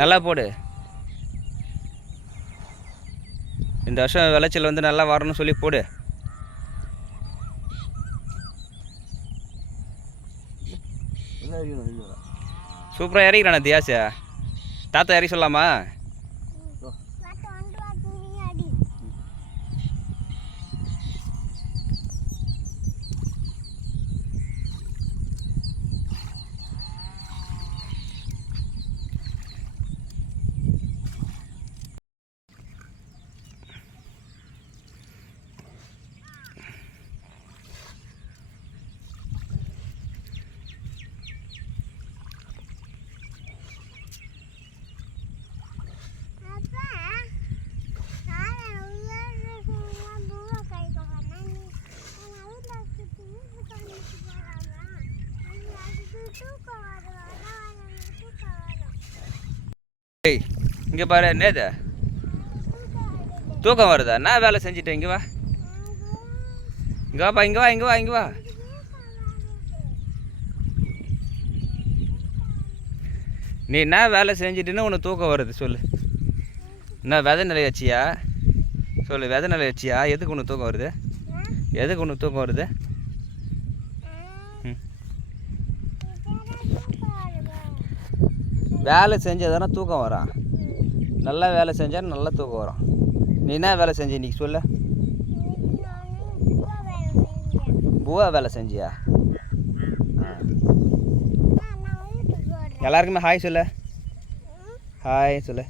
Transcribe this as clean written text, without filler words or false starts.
நல்லா போடு. இந்த வருஷம் விளைச்சல் வந்து நல்லா வரணும்னு சொல்லி போடு. சூப்பராக இறக்கிறானே தியாசா. தாத்தா இறக்கி சொல்லலாமா? இங்கே பாரு, என்னது தூக்கம் வருதா? நான் வேலை செஞ்சுட்டேன். இங்கே வா, இங்கே வாப்பா, இங்கே வா, இங்கே வா, இங்கே வா. நீ என்ன வேலை செஞ்சுட்டுன்னு உனக்கு தூக்கம் வருது? சொல்லு. என்ன விதை நிலைய வச்சியா? சொல்லு, விதை நிலைய வச்சியா? எதுக்கு உனக்கு தூக்கம் வருது? எதுக்கு உனக்கு தூக்கம் வருது? வேலை செஞ்சால் தானே தூக்கம் வரும். நல்லா வேலை செஞ்சால் நல்லா தூக்கம் வரும். நீ என்ன வேலை செஞ்ச இன்னைக்கு சொல்லு? பூவா வேலை செஞ்சியா? எல்லாருக்குமே ஹாய் சொல்லு. ஹாய் சொல்லு.